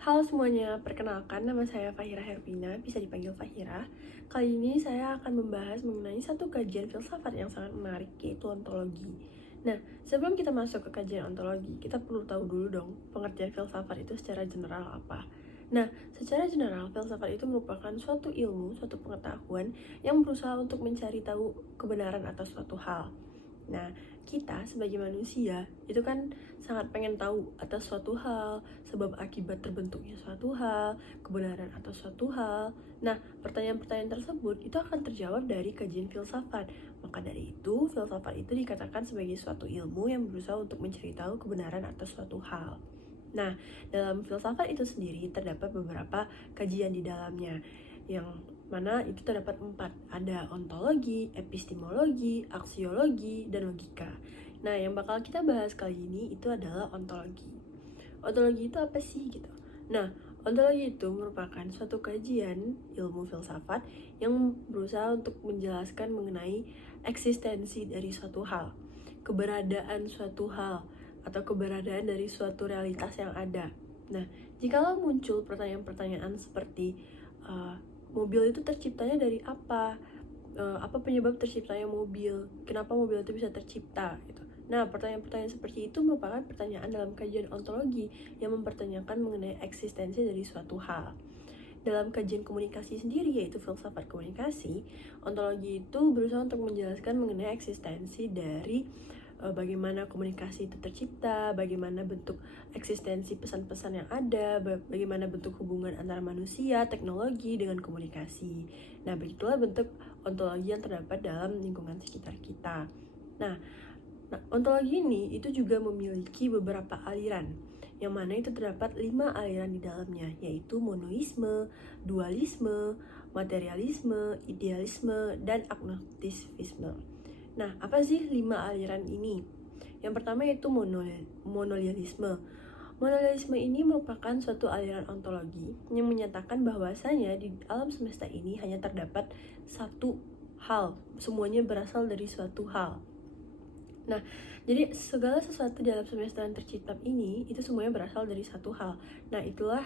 Halo semuanya, perkenalkan nama saya Fahira Hervina, bisa dipanggil Fahira. Kali ini saya akan membahas mengenai satu kajian filsafat yang sangat menarik, yaitu ontologi. Nah, sebelum kita masuk ke kajian ontologi, kita perlu tahu dulu dong, pengertian filsafat itu secara general apa. Nah, secara general, filsafat itu merupakan suatu ilmu, suatu pengetahuan yang berusaha untuk mencari tahu kebenaran atas suatu hal. Nah, kita sebagai manusia itu kan sangat pengen tahu atas suatu hal, sebab akibat terbentuknya suatu hal, kebenaran atas suatu hal. Nah, pertanyaan-pertanyaan tersebut itu akan terjawab dari kajian filsafat. Maka dari itu, filsafat itu dikatakan sebagai suatu ilmu yang berusaha untuk mencari tahu kebenaran atas suatu hal. Nah, dalam filsafat itu sendiri terdapat beberapa kajian di dalamnya, yang mana itu terdapat 4. Ada ontologi, epistemologi, aksiologi, dan logika. Nah, yang bakal kita bahas kali ini itu adalah ontologi. Ontologi itu apa sih gitu? Nah, ontologi itu merupakan suatu kajian ilmu filsafat yang berusaha untuk menjelaskan mengenai eksistensi dari suatu hal, keberadaan suatu hal, atau keberadaan dari suatu realitas yang ada. Nah, jikalau muncul pertanyaan-pertanyaan seperti mobil itu terciptanya dari apa? Apa penyebab terciptanya mobil? Kenapa mobil itu bisa tercipta? Gitu. Nah, pertanyaan-pertanyaan seperti itu merupakan pertanyaan dalam kajian ontologi yang mempertanyakan mengenai eksistensi dari suatu hal. Dalam kajian komunikasi sendiri, yaitu filsafat komunikasi, ontologi itu berusaha untuk menjelaskan mengenai eksistensi dari bagaimana komunikasi itu tercipta, bagaimana bentuk eksistensi pesan-pesan yang ada, bagaimana bentuk hubungan antara manusia, teknologi, dengan komunikasi. Nah, begitulah bentuk ontologi yang terdapat dalam lingkungan sekitar kita. Nah, ontologi ini itu juga memiliki beberapa aliran, yang mana itu terdapat 5 aliran di dalamnya, yaitu monoisme, dualisme, materialisme, idealisme, dan agnosticisme. Nah, apa sih 5 aliran ini? Yang pertama yaitu monolialisme. Monolialisme ini merupakan suatu aliran ontologi yang menyatakan bahwasanya di alam semesta ini hanya terdapat satu hal, semuanya berasal dari suatu hal. Nah, jadi segala sesuatu di alam semesta yang tercipta ini itu semuanya berasal dari satu hal. Nah, itulah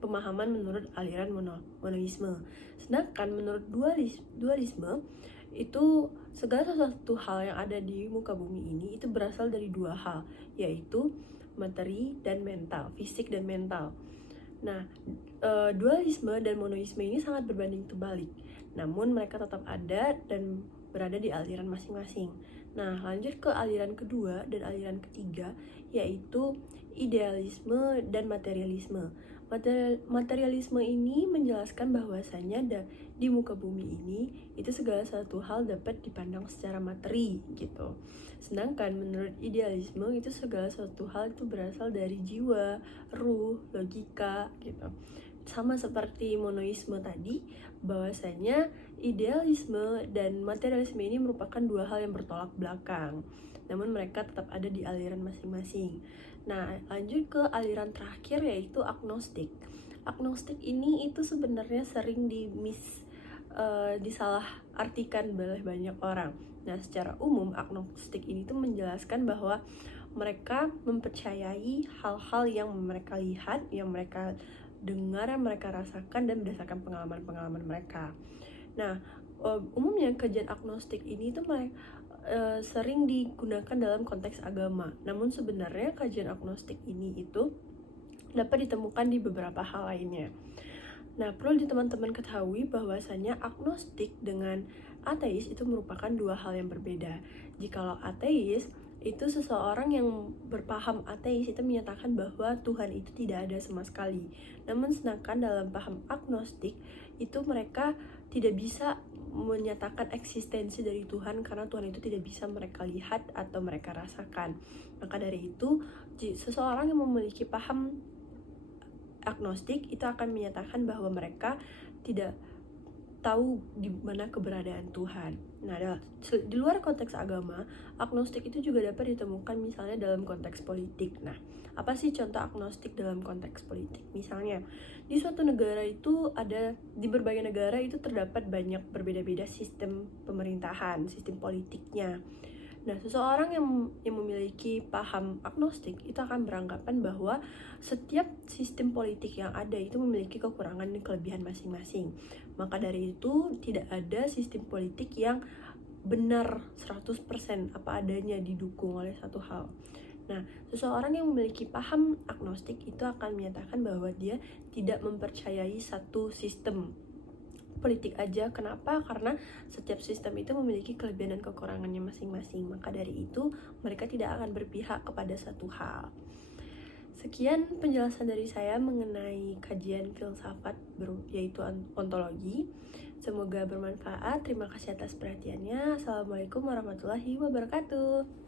pemahaman menurut aliran monoisme. Sedangkan menurut dualisme itu segala sesuatu hal yang ada di muka bumi ini itu berasal dari dua hal, yaitu materi dan mental, fisik dan mental. Nah, dualisme dan monoisme ini sangat berbanding terbalik, namun mereka tetap ada dan berada di aliran masing-masing. Nah, lanjut ke aliran kedua dan aliran ketiga, yaitu idealisme dan materialisme. Materialisme ini menjelaskan bahwasanya di muka bumi ini itu segala satu hal dapat dipandang secara materi gitu. Sedangkan menurut idealisme itu segala satu hal itu berasal dari jiwa, ruh, logika gitu. Sama seperti monoisme tadi, bahwasanya idealisme dan materialisme ini merupakan dua hal yang bertolak belakang, namun mereka tetap ada di aliran masing-masing. Nah, lanjut ke aliran terakhir, yaitu agnostik. Agnostik ini itu sebenarnya sering disalah artikan oleh banyak orang. Nah, secara umum agnostik ini tuh menjelaskan bahwa mereka mempercayai hal-hal yang mereka lihat, yang mereka dengar, yang mereka rasakan, dan berdasarkan pengalaman-pengalaman mereka. Nah, umumnya kajian agnostik ini tuh sering digunakan dalam konteks agama. Namun sebenarnya kajian agnostik ini itu dapat ditemukan di beberapa hal lainnya. Nah, perlu teman-teman ketahui bahwasanya agnostik dengan ateis itu merupakan dua hal yang berbeda. Jikalau ateis itu seseorang yang berpaham ateis itu menyatakan bahwa Tuhan itu tidak ada sama sekali. Namun sedangkan dalam paham agnostik itu mereka tidak bisa menyatakan eksistensi dari Tuhan karena Tuhan itu tidak bisa mereka lihat atau mereka rasakan. Maka dari itu, seseorang yang memiliki paham agnostik itu akan menyatakan bahwa mereka tidak tahu di mana keberadaan Tuhan. Nah, di luar konteks agama, agnostik itu juga dapat ditemukan misalnya dalam konteks politik. Nah, apa sih contoh agnostik dalam konteks politik? Misalnya, di suatu negara itu di berbagai negara itu terdapat banyak berbeda-beda sistem pemerintahan, sistem politiknya. Nah, seseorang yang memiliki paham agnostik itu akan beranggapan bahwa setiap sistem politik yang ada itu memiliki kekurangan dan kelebihan masing-masing. Maka dari itu, tidak ada sistem politik yang benar 100% apa adanya didukung oleh satu hal. Nah, seseorang yang memiliki paham agnostik itu akan menyatakan bahwa dia tidak mempercayai satu sistem politik aja. Kenapa? Karena setiap sistem itu memiliki kelebihan dan kekurangannya masing-masing. Maka dari itu, mereka tidak akan berpihak kepada satu hal. Sekian penjelasan dari saya mengenai kajian filsafat yaitu ontologi. Semoga bermanfaat. Terima kasih atas perhatiannya. Assalamualaikum warahmatullahi wabarakatuh.